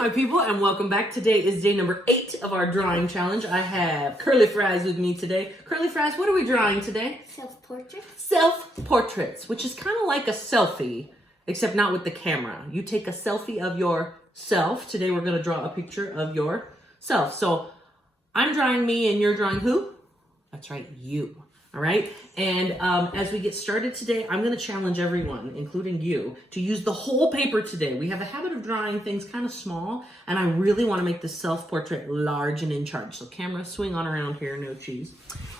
my people, and welcome back. Today is day number 8 of our drawing challenge. I have Curly Fries with me today. Curly Fries, what are we drawing today? Self-portraits. Self-portraits, which is kind of like a selfie, except not with the camera. You take a selfie of yourself. Today we're going to draw a picture of yourself. So I'm drawing me and you're drawing who? That's right, you. All right. And as we get started today, I'm going to challenge everyone, including you, to use the whole paper today. We have a habit of drawing things kind of small, and I really want to make this self-portrait large and in charge. So camera, swing on around here, no cheese.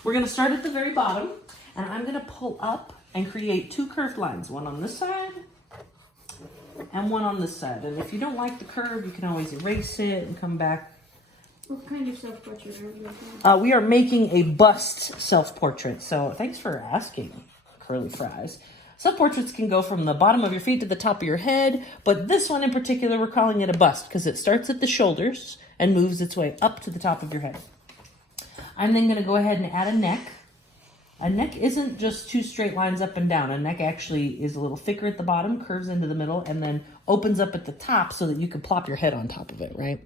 We're going to start at the very bottom, and I'm going to pull up and create 2 curved lines, one on this side and one on this side. And if you don't like the curve, you can always erase it and come back. What kind of self-portrait are you making? We are making a bust self-portrait. So thanks for asking, Curly Fries. Self-portraits can go from the bottom of your feet to the top of your head, but this one in particular, we're calling it a bust because it starts at the shoulders and moves its way up to the top of your head. I'm then going to go ahead and add a neck. A neck isn't just 2 straight lines up and down. A neck actually is a little thicker at the bottom, curves into the middle, and then opens up at the top so that you can plop your head on top of it, right?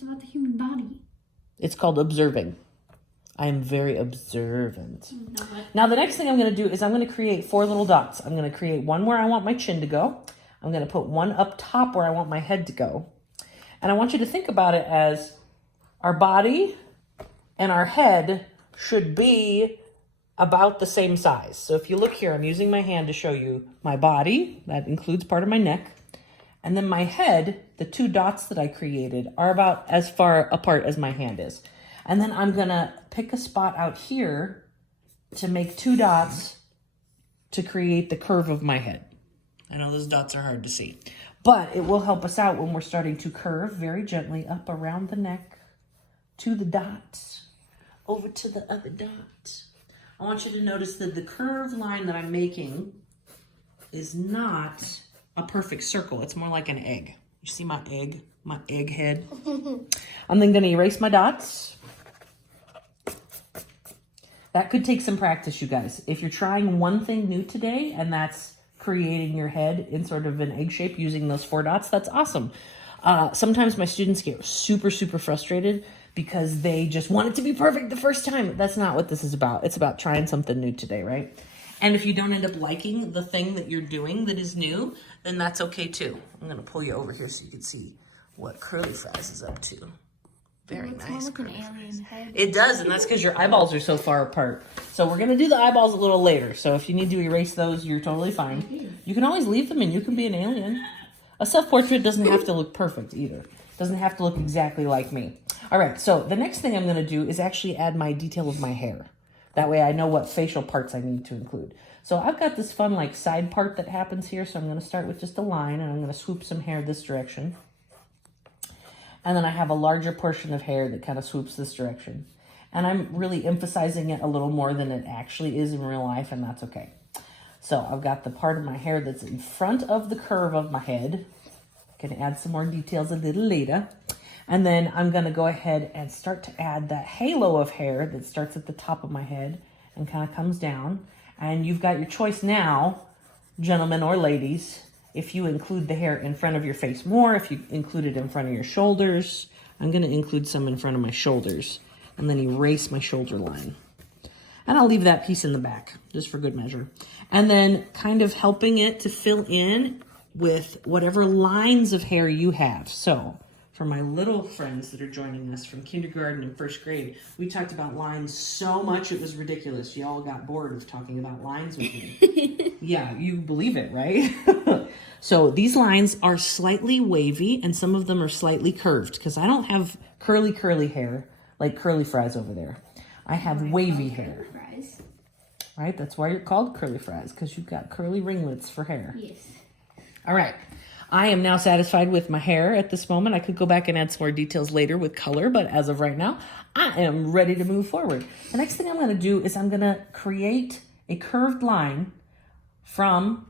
About the human body. It's called observing. I am very observant. Now the next thing I'm going to do is I'm going to create 4 little dots. I'm going to create one where I want my chin to go. I'm going to put one up top where I want my head to go. And I want you to think about it as our body and our head should be about the same size. So if you look here, I'm using my hand to show you my body. That includes part of my neck. And then my head, the 2 dots that I created, are about as far apart as my hand is. And then I'm going to pick a spot out here to make 2 dots to create the curve of my head. I know those dots are hard to see, but it will help us out when we're starting to curve very gently up around the neck to the dots, over to the other dot. I want you to notice that the curved line that I'm making is not a perfect circle. It's more like an egg. You see my egg head? I'm then going to erase my dots. That could take some practice, you guys. If you're trying one thing new today, and that's creating your head in sort of an egg shape using those 4 dots, that's awesome. Sometimes my students get super, super frustrated because they just want it to be perfect the first time. That's not what this is about. It's about trying something new today, right? And if you don't end up liking the thing that you're doing that is new, then that's okay too. I'm going to pull you over here so you can see what Curly Fries is up to. Very nice. Like an alien head. It does, and that's because your eyeballs are so far apart. So we're going to do the eyeballs a little later. So if you need to erase those, you're totally fine. You can always leave them and you can be an alien. A self-portrait doesn't have to look perfect either. It doesn't have to look exactly like me. All right, so the next thing I'm going to do is actually add my detail of my hair. That way I know what facial parts I need to include. So I've got this fun like side part that happens here. So I'm going to start with just a line and I'm going to swoop some hair this direction. And then I have a larger portion of hair that kind of swoops this direction. And I'm really emphasizing it a little more than it actually is in real life, and that's okay. So I've got the part of my hair that's in front of the curve of my head. Can add some more details a little later. And then I'm going to go ahead and start to add that halo of hair that starts at the top of my head and kind of comes down. And you've got your choice now, gentlemen or ladies, if you include the hair in front of your face more, if you include it in front of your shoulders. I'm going to include some in front of my shoulders and then erase my shoulder line. And I'll leave that piece in the back just for good measure. And then kind of helping it to fill in with whatever lines of hair you have. So for my little friends that are joining us from kindergarten and 1st grade, we talked about lines so much it was ridiculous. Y'all got bored of talking about lines with me. Yeah, you believe it, right? So these lines are slightly wavy and some of them are slightly curved because I don't have curly hair like Curly Fries over there. I have wavy hair. Fries. Right? That's why you're called Curly Fries, because you've got curly ringlets for hair. Yes. All right. I am now satisfied with my hair at this moment. I could go back and add some more details later with color, but as of right now, I am ready to move forward. The next thing I'm going to do is I'm going to create a curved line from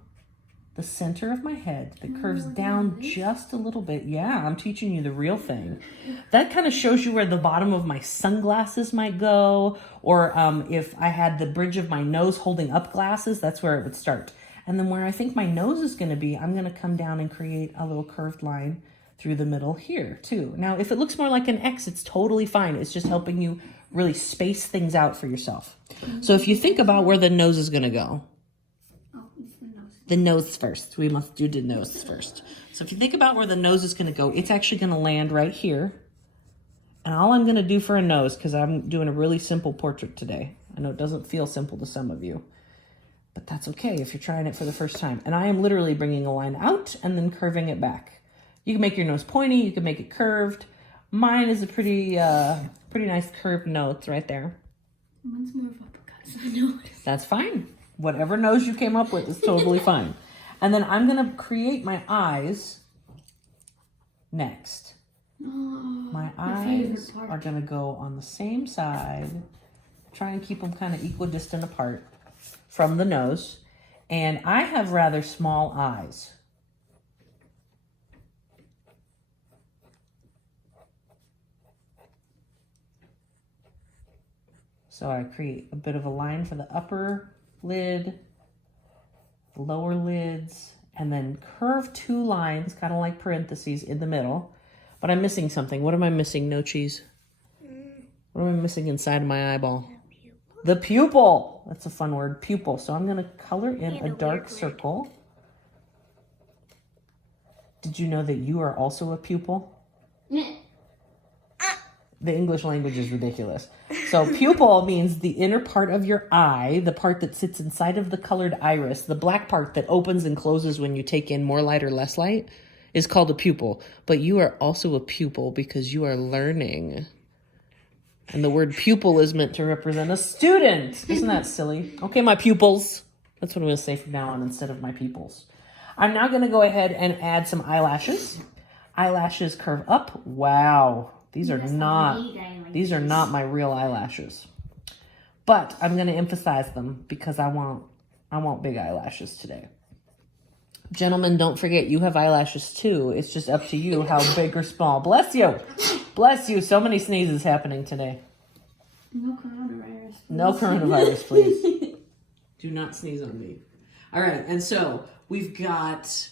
the center of my head that curves down just a little bit. Yeah, I'm teaching you the real thing. That kind of shows you where the bottom of my sunglasses might go, or if I had the bridge of my nose holding up glasses, that's where it would start. And then where I think my nose is going to be, I'm going to come down and create a little curved line through the middle here too. Now, if it looks more like an X, it's totally fine. It's just helping you really space things out for yourself. So if you think about where the nose is going to go, Oh, it's the nose. the nose first. We must do the nose first. So if you think about where the nose is going to go, it's actually going to land right here. And all I'm going to do for a nose, because I'm doing a really simple portrait today. I know it doesn't feel simple to some of you, but that's okay if you're trying it for the first time. And I am literally bringing a line out and then curving it back. You can make your nose pointy. You can make it curved. Mine is a pretty nice curved nose right there. Mine's more of a Picasso nose. That's fine. Whatever nose you came up with is totally fine. And then I'm going to create my eyes next. Oh, My favorite eyes part. are going to go on the same side. Try and keep them kind of equidistant apart from the nose. And I have rather small eyes. So I create a bit of a line for the upper lid, lower lids, and then curve two lines, kind of like parentheses in the middle. But I'm missing something. What am I missing? No cheese. What am I missing inside of my eyeball? The pupil. That's a fun word, pupil. So I'm going to color in a dark circle. Did you know that you are also a pupil? The English language is ridiculous. So pupil means the inner part of your eye, the part that sits inside of the colored iris, the black part that opens and closes when you take in more light or less light, is called a pupil. But you are also a pupil because you are learning. And the word pupil is meant to represent a student. Isn't that silly? Okay, my pupils. That's what I'm going to say from now on instead of my pupils. I'm now going to go ahead and add some eyelashes. Eyelashes curve up. Wow. These are not my real eyelashes. But I'm going to emphasize them because I want big eyelashes today. Gentlemen, don't forget you have eyelashes too. It's just up to you how big or small. Bless you. Bless you. So many sneezes happening today. No coronavirus. Please. No coronavirus, please. Do not sneeze on me. All right, and so we've got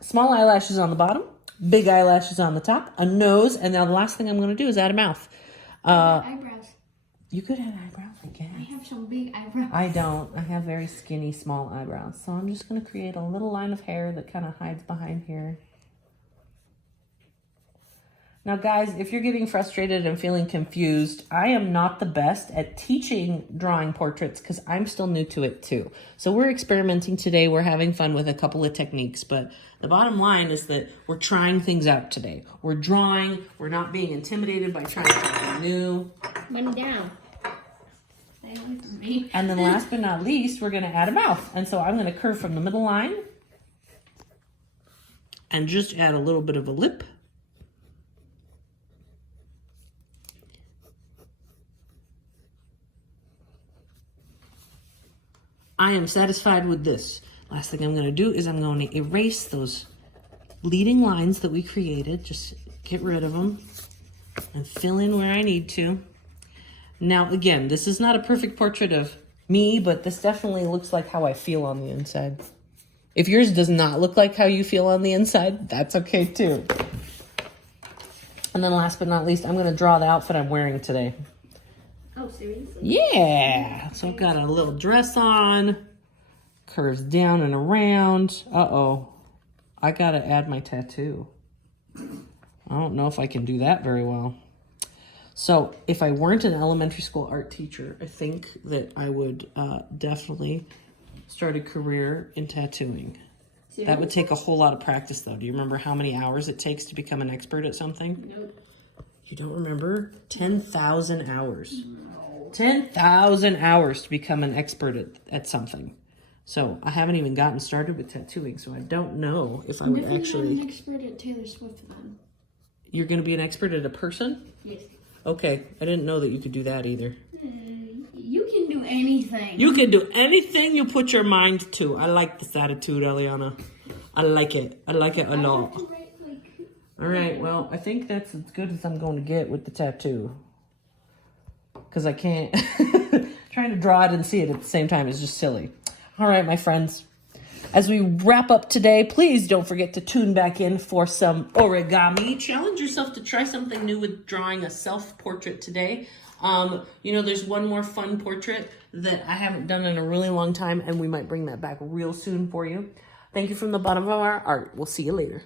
small eyelashes on the bottom, big eyelashes on the top, a nose, and now the last thing I'm going to do is add a mouth. Eyebrows. You could add eyebrows, I I guess. have some big eyebrows. I don't. I have very skinny, small eyebrows. So I'm just going to create a little line of hair that kind of hides behind here. Now, guys, if you're getting frustrated and feeling confused, I am not the best at teaching drawing portraits because I'm still new to it too. So we're experimenting today. We're having fun with a couple of techniques, but the bottom line is that we're trying things out today. We're drawing. We're not being intimidated by trying something new. Money down. Stay away from me. And then last but not least, we're going to add a mouth. And so I'm going to curve from the middle line and just add a little bit of a lip. I am satisfied with this. Last thing I'm going to do is I'm going to erase those leading lines that we created. Just get rid of them and fill in where I need to. Now, again, this is not a perfect portrait of me, but this definitely looks like how I feel on the inside. If yours does not look like how you feel on the inside, that's okay too. And then last but not least, I'm going to draw the outfit I'm wearing today. Oh, seriously? Yeah, so I've got a little dress on, curves down and around. Uh-oh, I gotta add my tattoo. I don't know if I can do that very well. So if I weren't an elementary school art teacher, I think that I would definitely start a career in tattooing. Seriously? That would take a whole lot of practice though. Do you remember how many hours it takes to become an expert at something? Nope. You don't remember? 10,000 hours. 10,000 hours to become an expert at something. So I haven't even gotten started with tattooing, so I don't know if I would I'm actually... an expert at Taylor Swift then. You're going to be an expert at a person? Yes. Okay, I didn't know that you could do that either. You can do anything. You can do anything you put your mind to. I like this attitude, Eliana. I like it. I like it a lot. All right, well, I think that's as good as I'm going to get with the tattoo. Because I can't... Trying to draw it and see it at the same time is just silly. All right, my friends. As we wrap up today, please don't forget to tune back in for some origami. Challenge yourself to try something new with drawing a self-portrait today. There's one more fun portrait that I haven't done in a really long time, and we might bring that back real soon for you. Thank you from the bottom of our heart. We'll see you later.